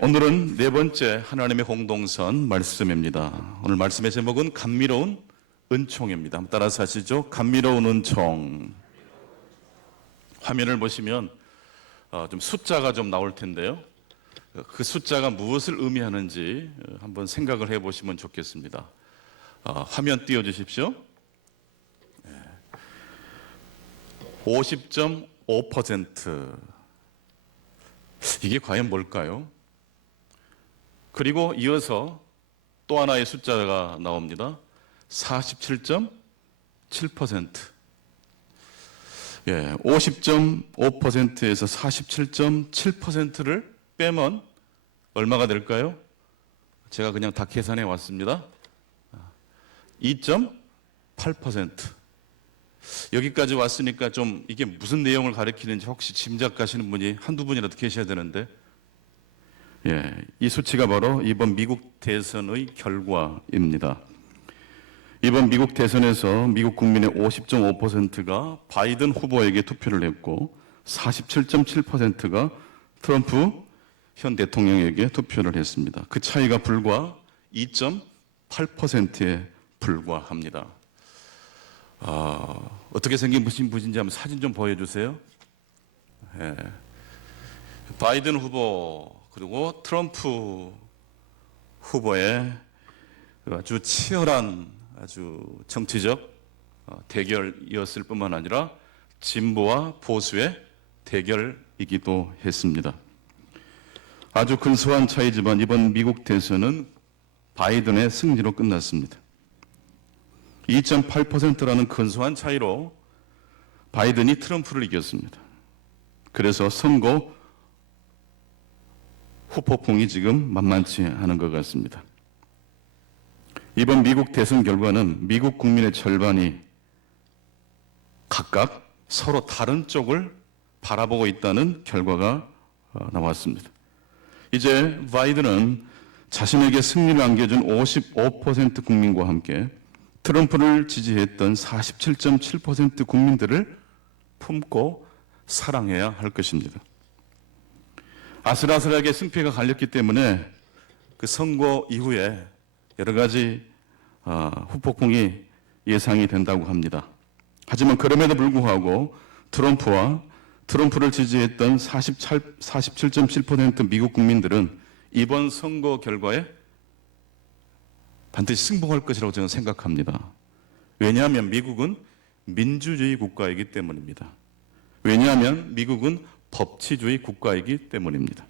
오늘은 네 번째 하나님의 공동선 말씀입니다. 오늘 말씀의 제목은 감미로운 은총입니다. 한번 따라서 하시죠. 감미로운 은총. 화면을 보시면 좀 숫자가 좀 나올 텐데요. 그 숫자가 무엇을 의미하는지 한번 생각을 해보시면 좋겠습니다. 화면 띄워주십시오. 50.5%. 이게 과연 뭘까요? 그리고 이어서 또 하나의 숫자가 나옵니다. 47.7%. 50.5%에서 47.7%를 빼면 얼마가 될까요? 제가 그냥 다 계산해 왔습니다. 2.8%. 여기까지 왔으니까 좀 이게 무슨 내용을 가리키는지 혹시 짐작가시는 분이 한두 분이라도 계셔야 되는데, 이 수치가 바로 이번 미국 대선의 결과입니다. 이번 미국 대선에서 미국 국민의 50.5%가 바이든 후보에게 투표를 했고 47.7%가 트럼프 현 대통령에게 투표를 했습니다. 그 차이가 불과 2.8%에 불과합니다. 어떻게 생긴 분인지 한번 사진 좀 보여주세요. 바이든 후보 그리고 트럼프 후보의 아주 치열한 아주 정치적 대결이었을 뿐만 아니라 진보와 보수의 대결이기도 했습니다. 아주 근소한 차이지만 이번 미국 대선은 바이든의 승리로 끝났습니다. 2.8%라는 근소한 차이로 바이든이 트럼프를 이겼습니다. 그래서 선거 후폭풍이 지금 만만치 않은 것 같습니다. 이번 미국 대선 결과는 미국 국민의 절반이 각각 서로 다른 쪽을 바라보고 있다는 결과가 나왔습니다. 이제 바이든은 자신에게 승리를 안겨준 55% 국민과 함께 트럼프를 지지했던 47.7% 국민들을 품고 사랑해야 할 것입니다. 아슬아슬하게 승패가 갈렸기 때문에 그 선거 이후에 여러 가지 후폭풍이 예상이 된다고 합니다. 하지만 그럼에도 불구하고 트럼프를 지지했던 47.7% 미국 국민들은 이번 선거 결과에 반드시 승복할 것이라고 저는 생각합니다. 왜냐하면 미국은 민주주의 국가이기 때문입니다. 왜냐하면 미국은 법치주의 국가이기 때문입니다.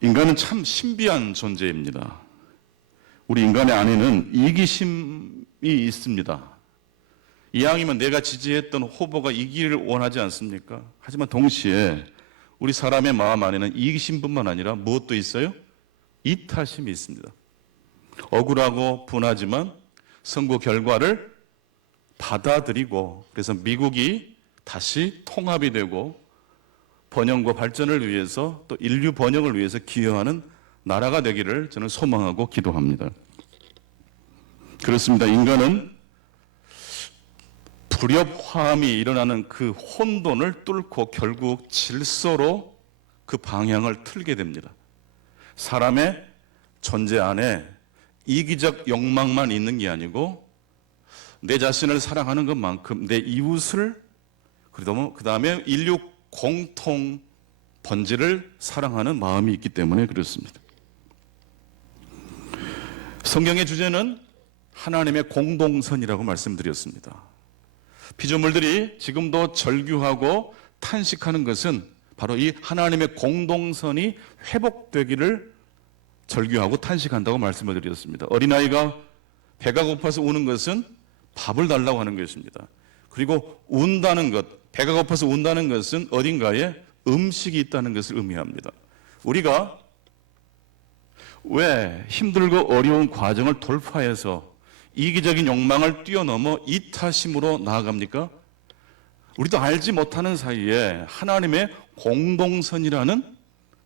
인간은 참 신비한 존재입니다. 우리 인간의 안에는 이기심이 있습니다. 이왕이면 내가 지지했던 후보가 이기를 원하지 않습니까? 하지만 동시에 우리 사람의 마음 안에는 이기심뿐만 아니라 무엇도 있어요? 이타심이 있습니다. 억울하고 분하지만 선거 결과를 받아들이고 그래서 미국이 다시 통합이 되고 번영과 발전을 위해서 또 인류 번영을 위해서 기여하는 나라가 되기를 저는 소망하고 기도합니다. 그렇습니다. 인간은 불협화음이 일어나는 그 혼돈을 뚫고 결국 질서로 그 방향을 틀게 됩니다. 사람의 존재 안에 이기적 욕망만 있는 게 아니고 내 자신을 사랑하는 것만큼 내 이웃을 그 다음에 인류 공통 본질을 사랑하는 마음이 있기 때문에 그렇습니다. 성경의 주제는 하나님의 공동선이라고 말씀드렸습니다. 피조물들이 지금도 절규하고 탄식하는 것은 바로 이 하나님의 공동선이 회복되기를 절규하고 탄식한다고 말씀을 드렸습니다. 어린아이가 배가 고파서 우는 것은 밥을 달라고 하는 것입니다. 그리고 운다는 것, 배가 고파서 운다는 것은 어딘가에 음식이 있다는 것을 의미합니다. 우리가 왜 힘들고 어려운 과정을 돌파해서 이기적인 욕망을 뛰어넘어 이타심으로 나아갑니까? 우리도 알지 못하는 사이에 하나님의 공동선이라는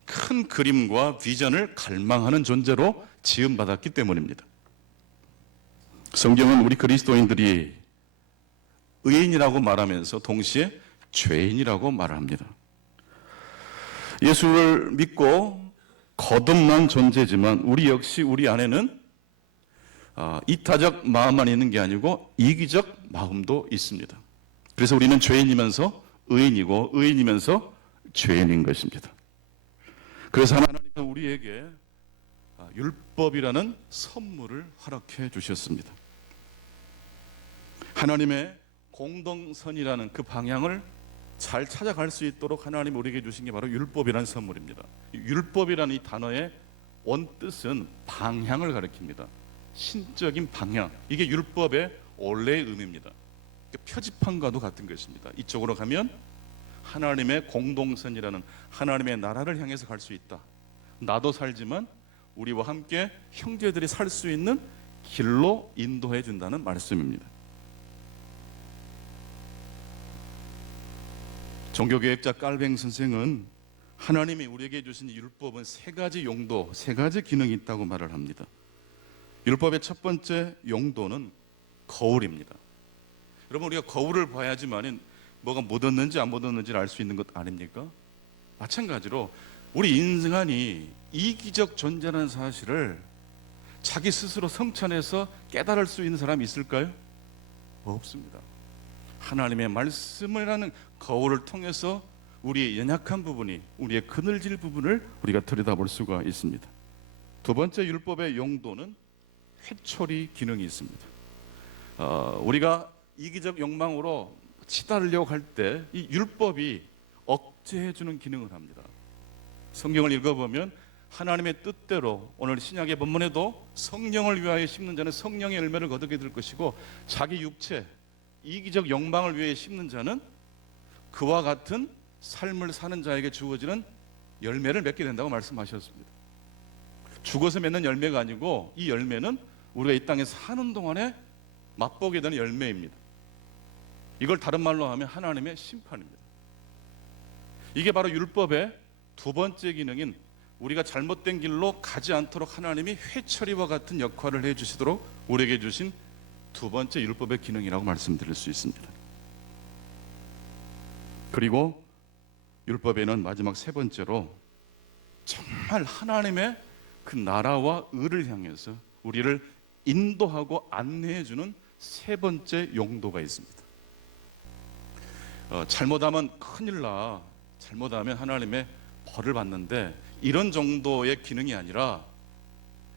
큰 그림과 비전을 갈망하는 존재로 지음받았기 때문입니다. 성경은 우리 그리스도인들이 의인이라고 말하면서 동시에 죄인이라고 말합니다. 예수를 믿고 거듭난 존재지만 우리 역시 우리 안에는 이타적 마음만 있는 게 아니고 이기적 마음도 있습니다. 그래서 우리는 죄인이면서 의인이고 의인이면서 죄인인 것입니다. 그래서 하나님은 우리에게 율법이라는 선물을 허락해 주셨습니다. 하나님의 공동선이라는 그 방향을 잘 찾아갈 수 있도록 하나님 우리에게 주신 게 바로 율법이라는 선물입니다. 율법이라는 이 단어의 원뜻은 방향을 가리킵니다. 신적인 방향, 이게 율법의 원래의 의미입니다. 표지판과도 같은 것입니다. 이쪽으로 가면 하나님의 공동선이라는 하나님의 나라를 향해서 갈 수 있다. 나도 살지만 우리와 함께 형제들이 살 수 있는 길로 인도해 준다는 말씀입니다. 종교개혁자 깔뱅 선생은 하나님이 우리에게 주신 율법은 세 가지 용도, 세 가지 기능이 있다고 말을 합니다. 율법의 첫 번째 용도는 거울입니다. 여러분, 우리가 거울을 봐야지만 뭐가 묻었는지 안 묻었는지를 알 수 있는 것 아닙니까? 마찬가지로 우리 인간이 이기적 존재라는 사실을 자기 스스로 성찰해서 깨달을 수 있는 사람이 있을까요? 없습니다. 하나님의 말씀이라는 거울을 통해서 우리의 연약한 부분이, 우리의 그늘질 부분을 우리가 들여다볼 수가 있습니다. 두 번째 율법의 용도는 회초리 기능이 있습니다. 우리가 이기적 욕망으로 치달으려고 할 때 이 율법이 억제해주는 기능을 합니다. 성경을 읽어보면 하나님의 뜻대로 오늘 신약의 본문에도 성령을 위하여 심는 자는 성령의 열매를 거두게 될 것이고 자기 육체, 이기적 욕망을 위해 심는 자는 그와 같은 삶을 사는 자에게 주어지는 열매를 맺게 된다고 말씀하셨습니다. 죽어서 맺는 열매가 아니고 이 열매는 우리가 이 땅에 사는 동안에 맛보게 되는 열매입니다. 이걸 다른 말로 하면 하나님의 심판입니다. 이게 바로 율법의 두 번째 기능인 우리가 잘못된 길로 가지 않도록 하나님이 회초리와 같은 역할을 해주시도록 우리에게 주신 두 번째 율법의 기능이라고 말씀드릴 수 있습니다. 그리고 율법에는 마지막 세 번째로 정말 하나님의 그 나라와 의를 향해서 우리를 인도하고 안내해주는 세 번째 용도가 있습니다. 잘못하면 큰일 나, 잘못하면 하나님의 벌을 받는데 이런 정도의 기능이 아니라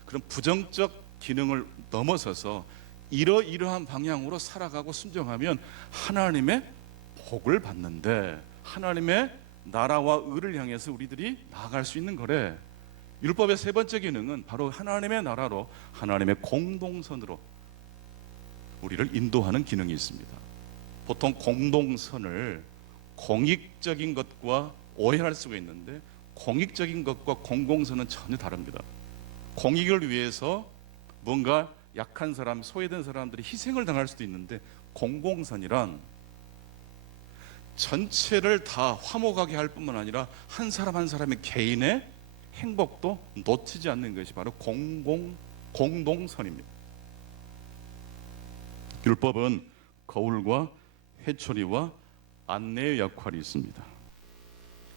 그런 부정적 기능을 넘어서서 이러이러한 방향으로 살아가고 순종하면 하나님의 복을 받는데 하나님의 나라와 의를 향해서 우리들이 나아갈 수 있는 거래. 율법의 세 번째 기능은 바로 하나님의 나라로, 하나님의 공동선으로 우리를 인도하는 기능이 있습니다. 보통 공동선을 공익적인 것과 오해할 수가 있는데 공익적인 것과 공공선은 전혀 다릅니다. 공익을 위해서 뭔가 약한 사람, 소외된 사람들이 희생을 당할 수도 있는데 공공선이란 전체를 다 화목하게 할 뿐만 아니라 한 사람 한 사람의 개인의 행복도 놓치지 않는 것이 바로 공동선입니다. 율법은 거울과 회초리와 안내의 역할이 있습니다.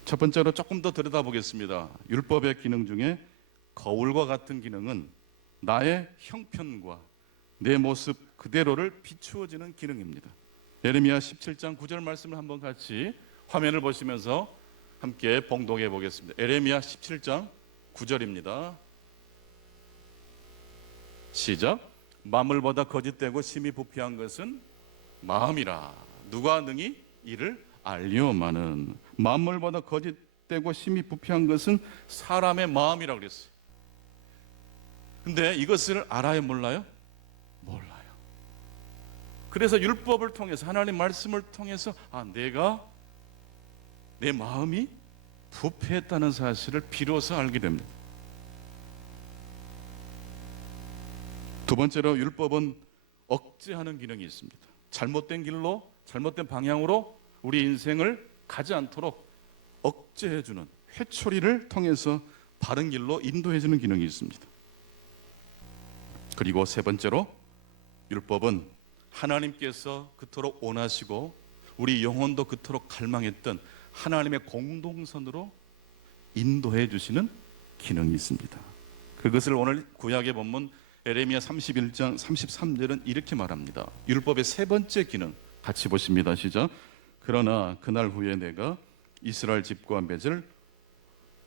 첫 번째로 조금 더 들여다보겠습니다. 율법의 기능 중에 거울과 같은 기능은 나의 형편과 내 모습 그대로를 비추어지는 기능입니다. 예레미야 17장 9절 말씀을 한번 같이 화면을 보시면서 함께 봉독해 보겠습니다. 예레미야 17장 9절입니다. 시작. 만물보다 거짓되고 심히 부패한 것은 마음이라. 누가 능히 이를 알리오마는. 만물보다 거짓되고 심히 부패한 것은 사람의 마음이라고 그랬어요. 근데 이것을 알아요, 몰라요? 몰라요. 그래서 율법을 통해서, 하나님 말씀을 통해서 내가 내 마음이 부패했다는 사실을 비로소 알게 됩니다. 두 번째로 율법은 억제하는 기능이 있습니다. 잘못된 길로, 잘못된 방향으로 우리 인생을 가지 않도록 억제해주는, 회초리를 통해서 바른 길로 인도해주는 기능이 있습니다. 그리고 세 번째로 율법은 하나님께서 그토록 원하시고 우리 영혼도 그토록 갈망했던 하나님의 공동선으로 인도해 주시는 기능이 있습니다. 그것을 오늘 구약의 본문 에레미야 31장 33절은 이렇게 말합니다. 율법의 세 번째 기능 같이 보십니다. 시작. 그러나 그날 후에 내가 이스라엘 집과 맺을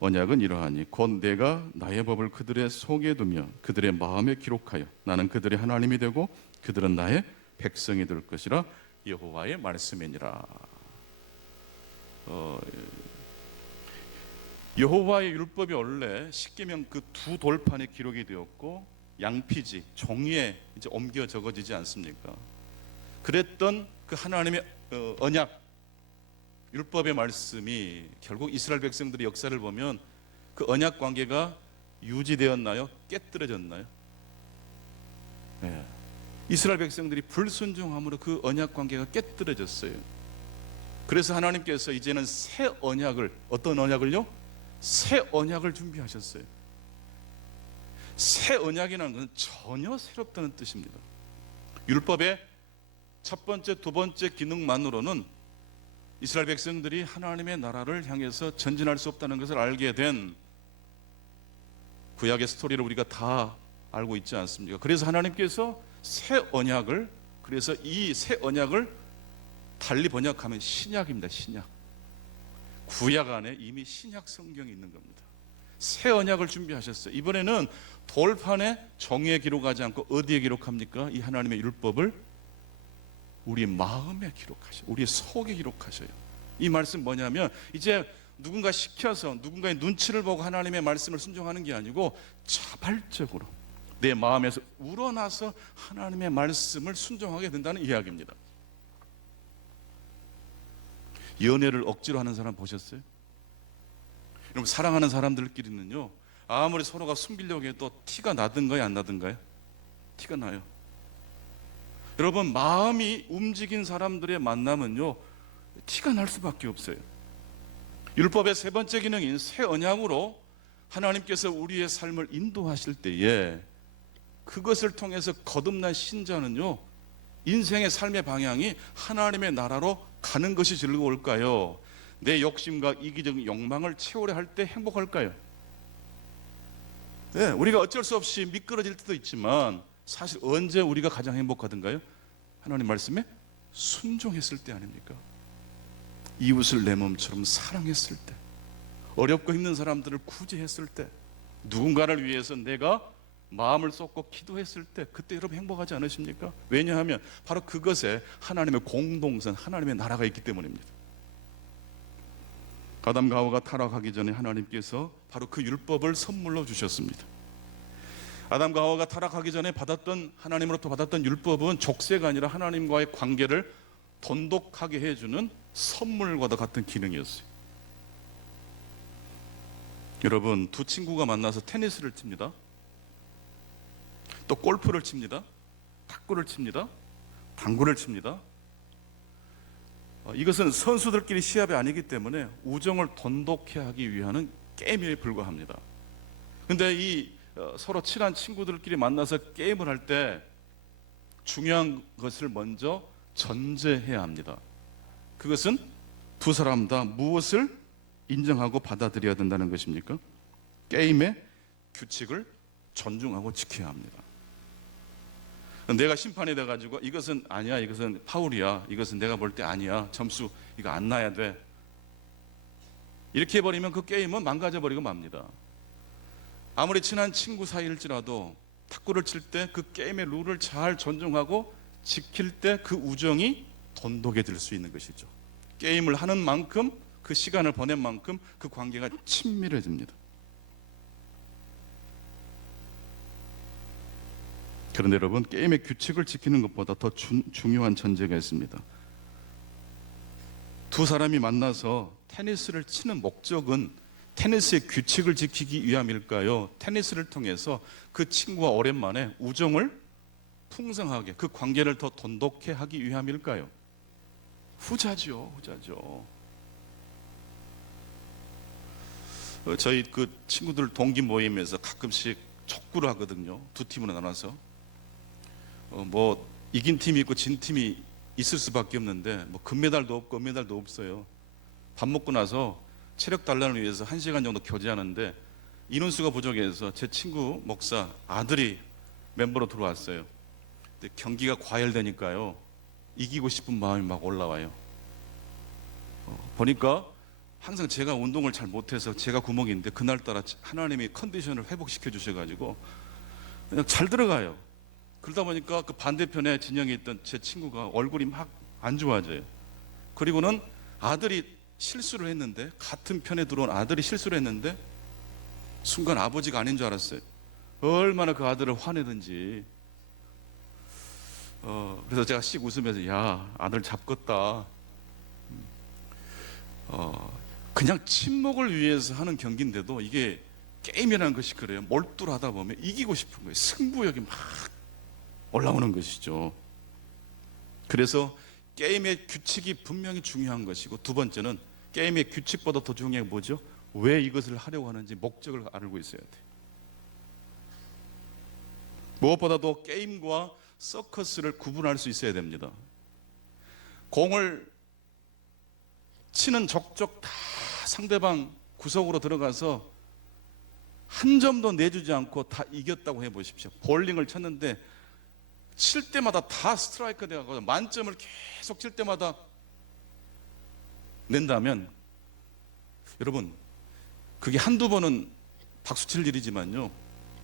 언약은 이러하니 곧 내가 나의 법을 그들의 속에 두며 그들의 마음에 기록하여 나는 그들의 하나님이 되고 그들은 나의 백성이 될 것이라 여호와의 말씀이니라. 여호와의 율법이 원래 십계명 그 두 돌판에 기록이 되었고 양피지 종이에 이제 옮겨 적어지지 않습니까? 그랬던 그 하나님의 언약 율법의 말씀이 결국 이스라엘 백성들의 역사를 보면 그 언약 관계가 유지되었나요? 깨뜨려졌나요? 네. 이스라엘 백성들이 불순종함으로 그 언약 관계가 깨뜨려졌어요. 그래서 하나님께서 이제는 새 언약을, 어떤 언약을요? 새 언약을 준비하셨어요. 새 언약이라는 것은 전혀 새롭다는 뜻입니다. 율법의 첫 번째, 두 번째 기능만으로는 이스라엘 백성들이 하나님의 나라를 향해서 전진할 수 없다는 것을 알게 된 구약의 스토리를 우리가 다 알고 있지 않습니까? 그래서 하나님께서 새 언약을, 그래서 이 새 언약을 달리 번역하면 신약입니다. 신약. 구약 안에 이미 신약 성경이 있는 겁니다. 새 언약을 준비하셨어요. 이번에는 돌판에 종이에 기록하지 않고 어디에 기록합니까? 이 하나님의 율법을 우리 마음에 기록하셔요. 우리 속에 기록하셔요. 이 말씀 뭐냐면 이제 누군가 시켜서 누군가의 눈치를 보고 하나님의 말씀을 순종하는 게 아니고 자발적으로 내 마음에서 우러나서 하나님의 말씀을 순종하게 된다는 이야기입니다. 연애를 억지로 하는 사람 보셨어요? 여러분, 사랑하는 사람들끼리는요, 아무리 서로가 숨기려고 해도 티가 나든가요, 안 나든가요? 티가 나요. 여러분, 마음이 움직인 사람들의 만남은요, 티가 날 수밖에 없어요. 율법의 세 번째 기능인 새 언약으로 하나님께서 우리의 삶을 인도하실 때에 그것을 통해서 거듭난 신자는요, 인생의 삶의 방향이 하나님의 나라로 가는 것이 즐거울까요? 내 욕심과 이기적인 욕망을 채우려 할 때 행복할까요? 네, 우리가 어쩔 수 없이 미끄러질 때도 있지만 사실 언제 우리가 가장 행복하던가요? 하나님 말씀에 순종했을 때 아닙니까? 이웃을 내 몸처럼 사랑했을 때, 어렵고 힘든 사람들을 구제했을 때, 누군가를 위해서 내가 마음을 쏟고 기도했을 때, 그때 여러분 행복하지 않으십니까? 왜냐하면 바로 그것에 하나님의 공동선, 하나님의 나라가 있기 때문입니다. 아담과 하와가 타락하기 전에 하나님께서 바로 그 율법을 선물로 주셨습니다. 아담과 하와가 타락하기 전에 하나님으로부터 받았던 율법은 족쇄가 아니라 하나님과의 관계를 돈독하게 해주는 선물과도 같은 기능이었어요. 여러분, 두 친구가 만나서 테니스를 칩니다. 또 골프를 칩니다. 탁구를 칩니다. 당구를 칩니다. 이것은 선수들끼리 시합이 아니기 때문에 우정을 돈독해 하기 위한 게임에 불과합니다. 그런데 이 서로 친한 친구들끼리 만나서 게임을 할 때 중요한 것을 먼저 전제해야 합니다. 그것은 두 사람 다 무엇을 인정하고 받아들여야 된다는 것입니까? 게임의 규칙을 존중하고 지켜야 합니다. 내가 심판이 돼가지고 이것은 아니야, 이것은 파울이야, 이것은 내가 볼 때 아니야, 점수 이거 안 나야 돼, 이렇게 해버리면 그 게임은 망가져버리고 맙니다. 아무리 친한 친구 사이일지라도 탁구를 칠 때 그 게임의 룰을 잘 존중하고 지킬 때 그 우정이 돈독해질 수 있는 것이죠. 게임을 하는 만큼, 그 시간을 보낸 만큼 그 관계가 친밀해집니다. 그런데 여러분, 게임의 규칙을 지키는 것보다 더 중요한 전제가 있습니다. 두 사람이 만나서 테니스를 치는 목적은 테니스의 규칙을 지키기 위함일까요? 테니스를 통해서 그 친구와 오랜만에 우정을 풍성하게, 그 관계를 더 돈독해 하기 위함일까요? 후자죠. 저희 그 친구들 동기 모임에서 가끔씩 촉구를 하거든요. 두 팀으로 나눠서. 뭐 이긴 팀이 있고 진 팀이 있을 수밖에 없는데, 뭐 금메달도 없고 은메달도 없어요. 밥 먹고 나서 체력 단련을 위해서 1시간 정도 교제하는데 인원수가 부족해서 제 친구 목사 아들이 멤버로 들어왔어요. 근데 경기가 과열되니까요, 이기고 싶은 마음이 막 올라와요. 보니까 항상 제가 운동을 잘 못해서 제가 구멍인데 그날따라 하나님이 컨디션을 회복시켜 주셔가지고 그냥 잘 들어가요. 그러다 보니까 그 반대편에 진영에 있던 제 친구가 얼굴이 막 안 좋아져요. 그리고는 아들이 실수를 했는데, 같은 편에 들어온 아들이 실수를 했는데 순간 아버지가 아닌 줄 알았어요. 얼마나 그 아들을 화내든지. 그래서 제가 씩 웃으면서 야, 아들 잡겄다. 그냥 침묵을 위해서 하는 경기인데도 이게 게임이라는 것이 그래요. 몰두를 하다 보면 이기고 싶은 거예요. 승부욕이 막 올라오는 것이죠. 그래서 게임의 규칙이 분명히 중요한 것이고, 두 번째는 게임의 규칙보다 더 중요한 게 뭐죠? 왜 이것을 하려고 하는지 목적을 알고 있어야 돼요. 무엇보다도 게임과 서커스를 구분할 수 있어야 됩니다. 공을 치는 족족 다 상대방 구석으로 들어가서 한 점도 내주지 않고 다 이겼다고 해보십시오. 볼링을 쳤는데 칠 때마다 다 스트라이크 되고 만점을 계속 칠 때마다 낸다면, 여러분, 그게 한두 번은 박수칠 일이지만요,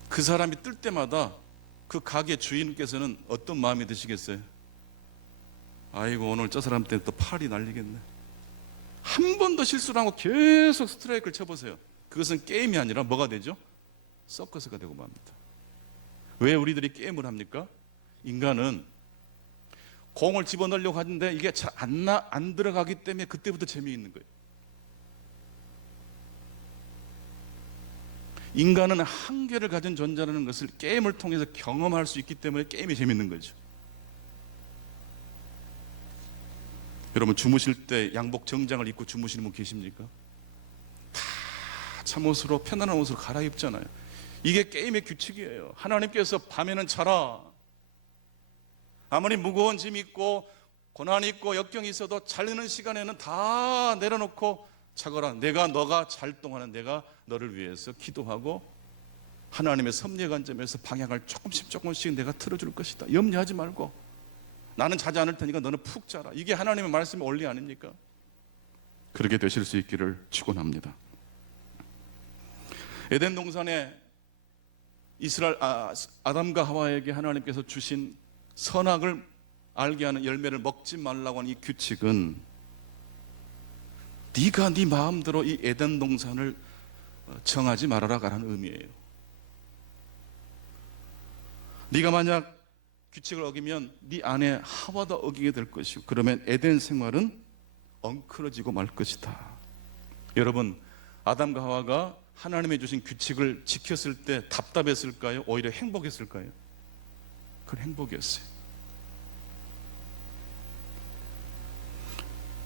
그 사람이 뜰 때마다 그 가게 주인께서는 어떤 마음이 드시겠어요? 아이고, 오늘 저 사람 때문에 또 팔이 날리겠네. 한 번도 실수를 하고 계속 스트라이크를 쳐보세요. 그것은 게임이 아니라 뭐가 되죠? 서커스가 되고 맙니다. 왜 우리들이 게임을 합니까? 인간은 공을 집어넣으려고 하는데 이게 잘 안 들어가기 때문에 그때부터 재미있는 거예요. 인간은 한계를 가진 존재라는 것을 게임을 통해서 경험할 수 있기 때문에 게임이 재밌는 거죠. 여러분, 주무실 때 양복 정장을 입고 주무시는 분 계십니까? 다 잠옷으로, 편안한 옷으로 갈아입잖아요. 이게 게임의 규칙이에요. 하나님께서 밤에는 자라. 아무리 무거운 짐 있고 고난이 있고 역경이 있어도 자려는 시간에는 다 내려놓고 자거라. 너가 잘 동안은 내가 너를 위해서 기도하고 하나님의 섭리의 관점에서 방향을 조금씩 내가 틀어줄 것이다. 염려하지 말고 나는 자지 않을 테니까 너는 푹 자라. 이게 하나님의 말씀의 원리 아닙니까? 그렇게 되실 수 있기를 축원합니다. 에덴 동산에 아담과 하와에게 하나님께서 주신 선악을 알게 하는 열매를 먹지 말라고 하는 이 규칙은 네가 네 마음대로 이 에덴 동산을 정하지 말아라라는 의미예요. 네가 만약 규칙을 어기면 네 아내 하와도 어기게 될 것이고, 그러면 에덴 생활은 엉클어지고 말 것이다. 여러분, 아담과 하와가 하나님이 주신 규칙을 지켰을 때 답답했을까요? 오히려 행복했을까요? 그건 행복이었어요.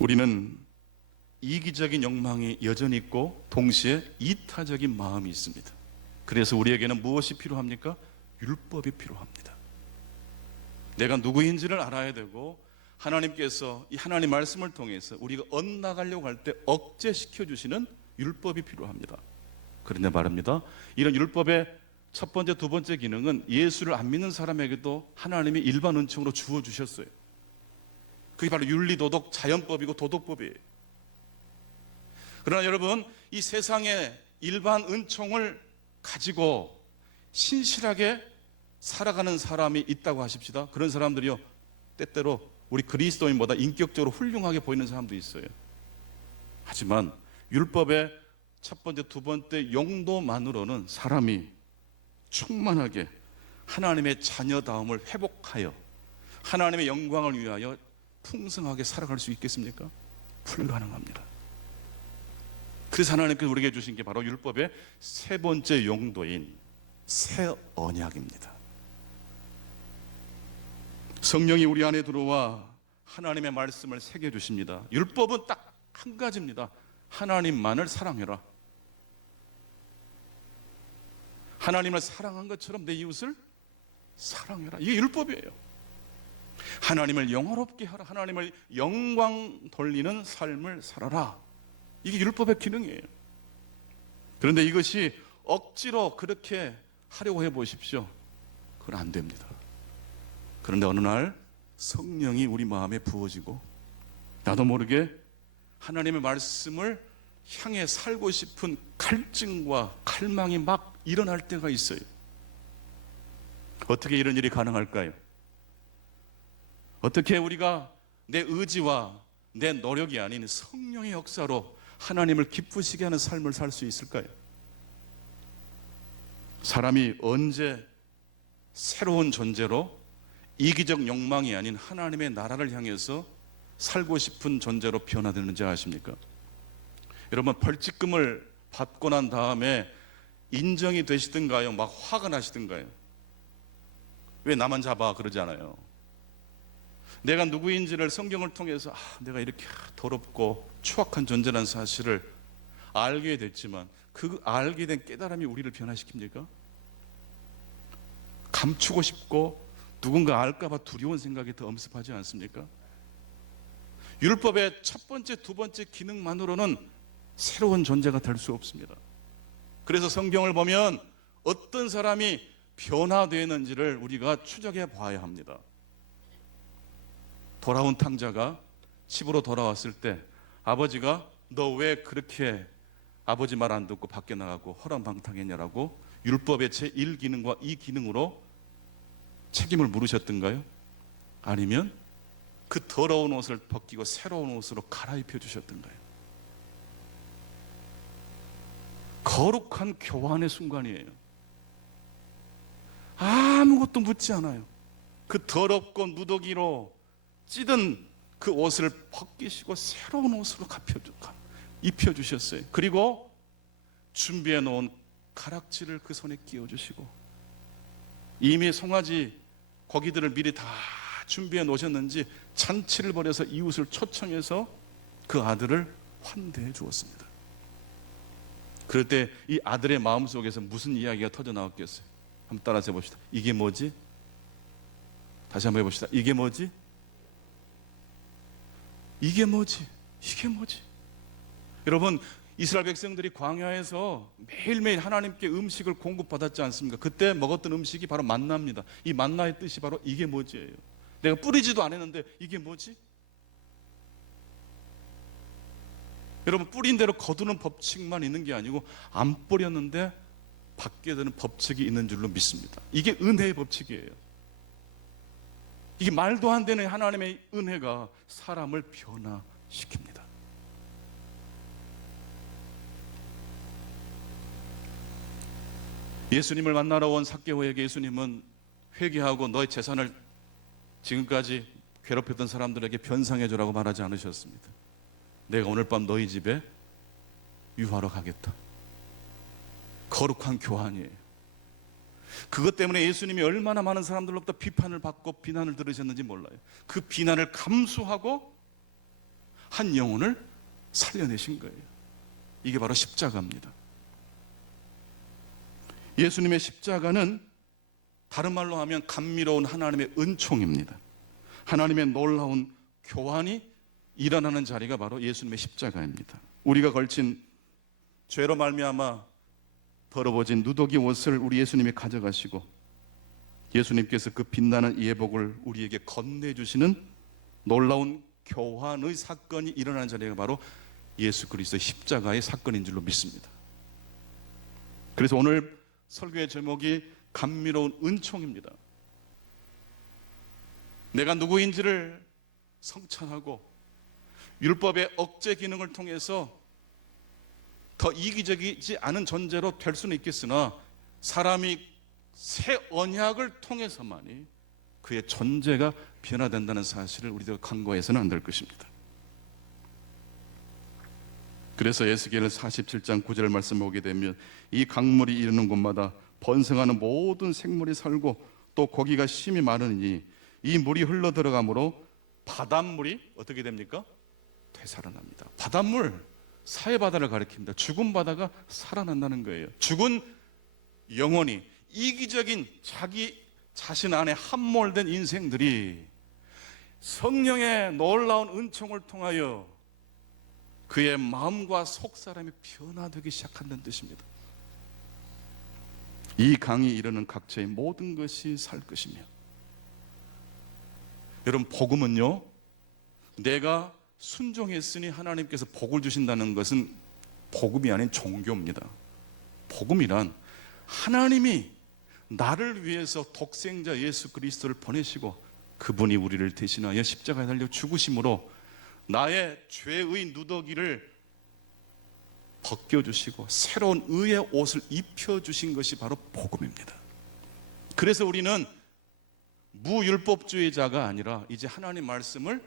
우리는 이기적인 욕망이 여전히 있고 동시에 이타적인 마음이 있습니다. 그래서 우리에게는 무엇이 필요합니까? 율법이 필요합니다. 내가 누구인지를 알아야 되고, 하나님께서 이 하나님 말씀을 통해서 우리가 엇나가려고 할 때 억제시켜 주시는 율법이 필요합니다. 그런데 말입니다, 이런 율법의 첫 번째, 두 번째 기능은 예수를 안 믿는 사람에게도 하나님이 일반 은총으로 주어 주셨어요. 그게 바로 윤리, 도덕, 자연법이고 도덕법이에요. 그러나 여러분, 이 세상에 일반 은총을 가지고 신실하게 살아가는 사람이 있다고 하십시다. 그런 사람들이요, 때때로 우리 그리스도인보다 인격적으로 훌륭하게 보이는 사람도 있어요. 하지만 율법의 첫 번째, 두 번째 용도만으로는 사람이 충만하게 하나님의 자녀다움을 회복하여 하나님의 영광을 위하여 풍성하게 살아갈 수 있겠습니까? 불가능합니다. 그래서 하나님께서 우리에게 주신 게 바로 율법의 세 번째 용도인 새 언약입니다. 성령이 우리 안에 들어와 하나님의 말씀을 새겨주십니다. 율법은 딱 한 가지입니다. 하나님만을 사랑해라. 하나님을 사랑한 것처럼 내 이웃을 사랑해라. 이게 율법이에요. 하나님을 영화롭게 하라. 하나님을 영광 돌리는 삶을 살아라. 이게 율법의 기능이에요. 그런데 이것이 억지로 그렇게 하려고 해보십시오. 그건 안 됩니다. 그런데 어느 날 성령이 우리 마음에 부어지고 나도 모르게 하나님의 말씀을 향해 살고 싶은 갈증과 갈망이 막 일어날 때가 있어요. 어떻게 이런 일이 가능할까요? 어떻게 우리가 내 의지와 내 노력이 아닌 성령의 역사로 하나님을 기쁘시게 하는 삶을 살 수 있을까요? 사람이 언제 새로운 존재로 이기적 욕망이 아닌 하나님의 나라를 향해서 살고 싶은 존재로 변화되는지 아십니까? 여러분, 벌칙금을 받고 난 다음에 인정이 되시든가요? 막 화가 나시든가요? 왜 나만 잡아 그러지 않아요? 내가 누구인지를 성경을 통해서 내가 이렇게 더럽고 추악한 존재라는 사실을 알게 됐지만 그 알게 된 깨달음이 우리를 변화시킵니까? 감추고 싶고 누군가 알까봐 두려운 생각이 더 엄습하지 않습니까? 율법의 첫 번째, 두 번째 기능만으로는 새로운 존재가 될 수 없습니다. 그래서 성경을 보면 어떤 사람이 변화되는지를 우리가 추적해 봐야 합니다. 돌아온 탕자가 집으로 돌아왔을 때 아버지가 너 왜 그렇게 아버지 말 안 듣고 밖에 나가고 허랑방탕했냐라고 율법의 제1기능과 2기능으로 책임을 물으셨던가요? 아니면 그 더러운 옷을 벗기고 새로운 옷으로 갈아입혀 주셨던가요? 거룩한 교환의 순간이에요. 아무것도 묻지 않아요. 그 더럽고 무더기로 찌든 그 옷을 벗기시고 새로운 옷으로 입혀주셨어요. 그리고 준비해 놓은 가락지를 그 손에 끼워주시고 이미 송아지 고기들을 미리 다 준비해 놓으셨는지 잔치를 벌여서 이웃을 초청해서 그 아들을 환대해 주었습니다. 그럴 때 이 아들의 마음속에서 무슨 이야기가 터져 나왔겠어요? 한번 따라서 해봅시다. 이게 뭐지? 다시 한번 해봅시다. 이게 뭐지? 이게 뭐지? 이게 뭐지? 여러분, 이스라엘 백성들이 광야에서 매일매일 하나님께 음식을 공급받았지 않습니까? 그때 먹었던 음식이 바로 만나입니다. 이 만나의 뜻이 바로 이게 뭐지예요. 내가 뿌리지도 않았는데 이게 뭐지? 여러분, 뿌린 대로 거두는 법칙만 있는 게 아니고 안 뿌렸는데 받게 되는 법칙이 있는 줄로 믿습니다. 이게 은혜의 법칙이에요. 이게 말도 안 되는 하나님의 은혜가 사람을 변화시킵니다. 예수님을 만나러 온 삭개오에게 예수님은 회개하고 너의 재산을 지금까지 괴롭혔던 사람들에게 변상해 주라고 말하지 않으셨습니다. 내가 오늘 밤 너희 집에 유하러 가겠다. 거룩한 교환이에요. 그것 때문에 예수님이 얼마나 많은 사람들로부터 비판을 받고 비난을 들으셨는지 몰라요. 그 비난을 감수하고 한 영혼을 살려내신 거예요. 이게 바로 십자가입니다. 예수님의 십자가는 다른 말로 하면 감미로운 하나님의 은총입니다. 하나님의 놀라운 교환이 일어나는 자리가 바로 예수님의 십자가입니다. 우리가 걸친 죄로 말미암아 더러워진 누더기 옷을 우리 예수님이 가져가시고 예수님께서 그 빛나는 예복을 우리에게 건네주시는 놀라운 교환의 사건이 일어나는 자리가 바로 예수 그리스도의 십자가의 사건인 줄로 믿습니다. 그래서 오늘 설교의 제목이 감미로운 은총입니다. 내가 누구인지를 성찬하고 율법의 억제 기능을 통해서 더 이기적이지 않은 존재로 될 수는 있겠으나 사람이 새 언약을 통해서만이 그의 존재가 변화된다는 사실을 우리가 간과해서는 안 될 것입니다. 그래서 에스겔 47장 9절 말씀 보게 되면 이 강물이 이르는 곳마다 번성하는 모든 생물이 살고 또 고기가 심이 많으니 이 물이 흘러 들어가므로 바닷물이 어떻게 됩니까? 되살아납니다. 바닷물, 사해바다를 가리킵니다. 죽은 바다가 살아난다는 거예요. 죽은 영혼이 이기적인 자기 자신 안에 함몰된 인생들이 성령의 놀라운 은총을 통하여 그의 마음과 속사람이 변화되기 시작한다는 뜻입니다. 이 강이 이르는 각처의 모든 것이 살 것이며. 여러분, 복음은요, 내가 순종했으니 하나님께서 복을 주신다는 것은 복음이 아닌 종교입니다. 복음이란 하나님이 나를 위해서 독생자 예수 그리스도를 보내시고 그분이 우리를 대신하여 십자가에 달려 죽으심으로 나의 죄의 누더기를 벗겨주시고 새로운 의의 옷을 입혀주신 것이 바로 복음입니다. 그래서 우리는 무율법주의자가 아니라 이제 하나님 말씀을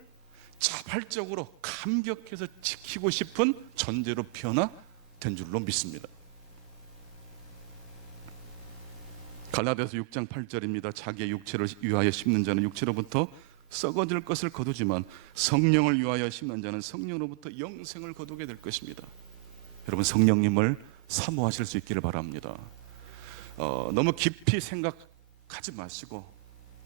자발적으로 감격해서 지키고 싶은 존재로 변화된 줄로 믿습니다. 갈라디아서 6장 8절입니다. 자기의 육체를 위하여 심는 자는 육체로부터 썩어질 것을 거두지만 성령을 위하여 심는 자는 성령으로부터 영생을 거두게 될 것입니다. 여러분, 성령님을 사모하실 수 있기를 바랍니다. 너무 깊이 생각하지 마시고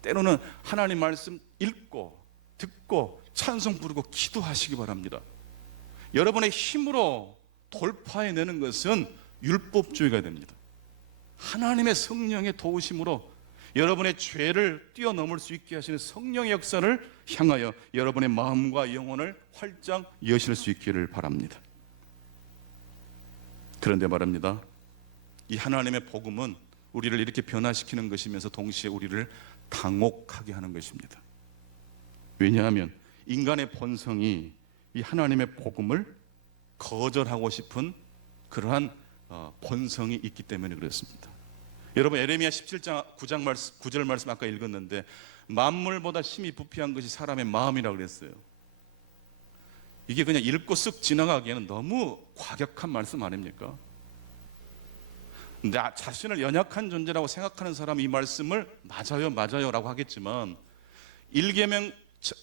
때로는 하나님 말씀 읽고 듣고 찬송 부르고 기도하시기 바랍니다. 여러분의 힘으로 돌파해내는 것은 율법주의가 됩니다. 하나님의 성령의 도우심으로 여러분의 죄를 뛰어넘을 수 있게 하시는 성령의 역사를 향하여 여러분의 마음과 영혼을 활짝 여실 수 있기를 바랍니다. 그런데 말입니다, 이 하나님의 복음은 우리를 이렇게 변화시키는 것이면서 동시에 우리를 당혹하게 하는 것입니다. 왜냐하면 인간의 본성이 이 하나님의 복음을 거절하고 싶은 그러한 본성이 있기 때문에 그렇습니다. 여러분, 에레미야 17장 9절 말씀 아까 읽었는데 만물보다 심히 부패한 것이 사람의 마음이라고 그랬어요. 이게 그냥 읽고 쓱 지나가기에는 너무 과격한 말씀 아닙니까? 나 자신을 연약한 존재라고 생각하는 사람이 이 말씀을 맞아요 라고 하겠지만, 일계명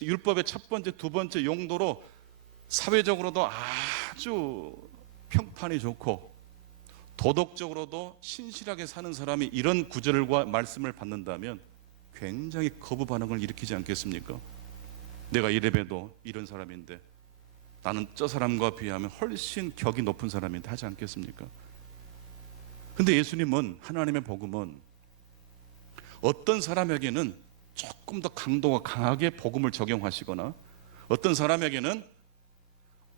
율법의 첫 번째, 두 번째 용도로 사회적으로도 아주 평판이 좋고 도덕적으로도 신실하게 사는 사람이 이런 구절과 말씀을 받는다면 굉장히 거부 반응을 일으키지 않겠습니까? 내가 이래봬도 이런 사람인데, 나는 저 사람과 비하면 훨씬 격이 높은 사람인데 하지 않겠습니까? 근데 예수님은, 하나님의 복음은 어떤 사람에게는 조금 더 강도가 강하게 복음을 적용하시거나 어떤 사람에게는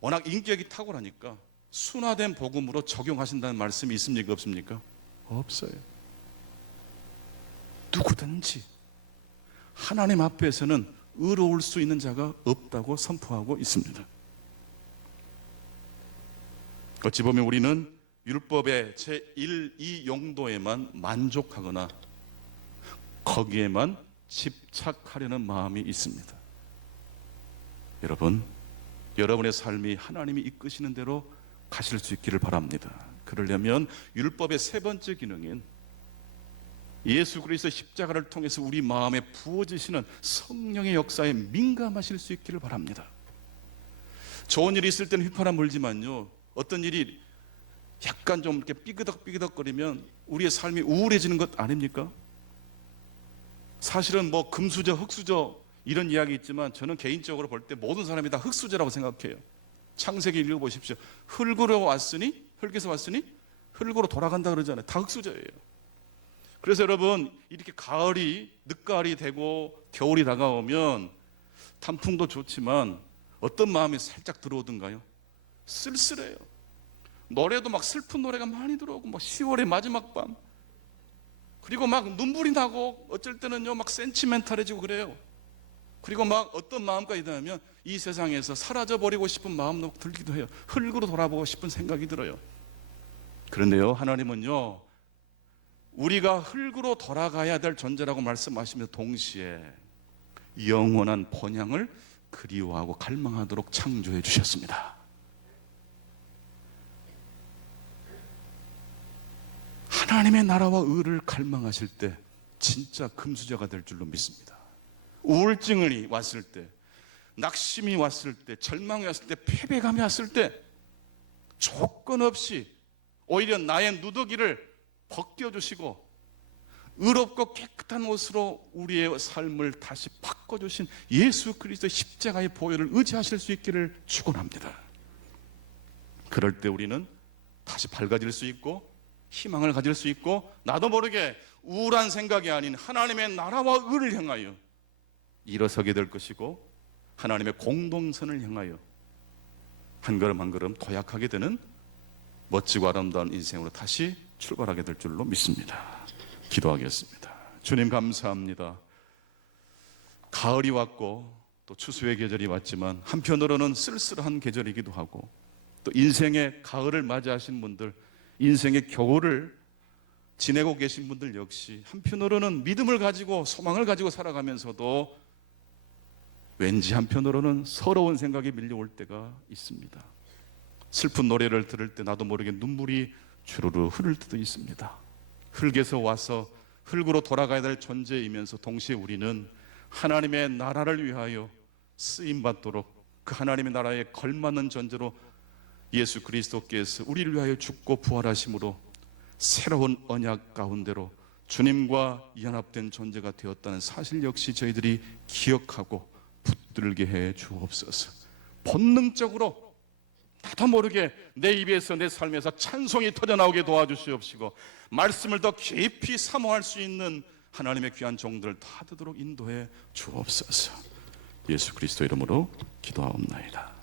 워낙 인격이 탁월하니까 순화된 복음으로 적용하신다는 말씀이 있습니까? 없습니까? 없어요. 누구든지 하나님 앞에서는 의로울 수 있는 자가 없다고 선포하고 있습니다. 어찌 보면 우리는 율법의 제1, 2 용도에만 만족하거나 거기에만 집착하려는 마음이 있습니다. 여러분, 여러분의 삶이 하나님이 이끄시는 대로 가실 수 있기를 바랍니다. 그러려면 율법의 세 번째 기능인 예수 그리스도 십자가를 통해서 우리 마음에 부어지시는 성령의 역사에 민감하실 수 있기를 바랍니다. 좋은 일이 있을 때는 휘파람 불지만요, 어떤 일이 약간 좀 이렇게 삐그덕삐그덕거리면 우리의 삶이 우울해지는 것 아닙니까? 사실은 뭐 금수저, 흙수저 이런 이야기 있지만 저는 개인적으로 볼 때 모든 사람이 다 흙수저라고 생각해요. 창세기 읽어보십시오. 흙으로 왔으니, 흙에서 왔으니 흙으로 돌아간다 그러잖아요. 다 흙수저예요. 그래서 여러분, 이렇게 가을이 늦가을이 되고 겨울이 다가오면 단풍도 좋지만 어떤 마음이 살짝 들어오던가요? 쓸쓸해요. 노래도 막 슬픈 노래가 많이 들어오고, 막 10월의 마지막 밤, 그리고 막 눈물이 나고 어쩔 때는요 막 센치멘탈해지고 그래요. 그리고 막 어떤 마음까지 드냐면 이 세상에서 사라져버리고 싶은 마음도 들기도 해요. 흙으로 돌아보고 싶은 생각이 들어요. 그런데요, 하나님은요 우리가 흙으로 돌아가야 될 존재라고 말씀하시면서 동시에 영원한 본향을 그리워하고 갈망하도록 창조해 주셨습니다. 하나님의 나라와 의를 갈망하실 때 진짜 금수저가 될 줄로 믿습니다. 우울증이 왔을 때, 낙심이 왔을 때, 절망이 왔을 때, 패배감이 왔을 때 조건 없이 오히려 나의 누더기를 벗겨주시고 의롭고 깨끗한 옷으로 우리의 삶을 다시 바꿔주신 예수 그리스도의 십자가의 보혈을 의지하실 수 있기를 축원합니다. 그럴 때 우리는 다시 밝아질 수 있고 희망을 가질 수 있고, 나도 모르게 우울한 생각이 아닌 하나님의 나라와 의를 향하여 일어서게 될 것이고, 하나님의 공동선을 향하여 한 걸음 한 걸음 도약하게 되는 멋지고 아름다운 인생으로 다시 출발하게 될 줄로 믿습니다. 기도하겠습니다. 주님 감사합니다. 가을이 왔고 또 추수의 계절이 왔지만 한편으로는 쓸쓸한 계절이기도 하고, 또 인생의 가을을 맞이하신 분들, 인생의 겨울을 지내고 계신 분들 역시 한편으로는 믿음을 가지고 소망을 가지고 살아가면서도 왠지 한편으로는 서러운 생각이 밀려올 때가 있습니다. 슬픈 노래를 들을 때 나도 모르게 눈물이 주르르 흐를 때도 있습니다. 흙에서 와서 흙으로 돌아가야 될 존재이면서 동시에 우리는 하나님의 나라를 위하여 쓰임받도록 그 하나님의 나라에 걸맞는 존재로 예수 그리스도께서 우리를 위하여 죽고 부활하심으로 새로운 언약 가운데로 주님과 연합된 존재가 되었다는 사실 역시 저희들이 기억하고 붙들게 해 주옵소서. 본능적으로 나도 모르게 내 입에서 내 삶에서 찬송이 터져나오게 도와주시옵시고, 말씀을 더 깊이 사모할 수 있는 하나님의 귀한 종들을 다 되도록 인도해 주옵소서. 예수 그리스도 이름으로 기도하옵나이다.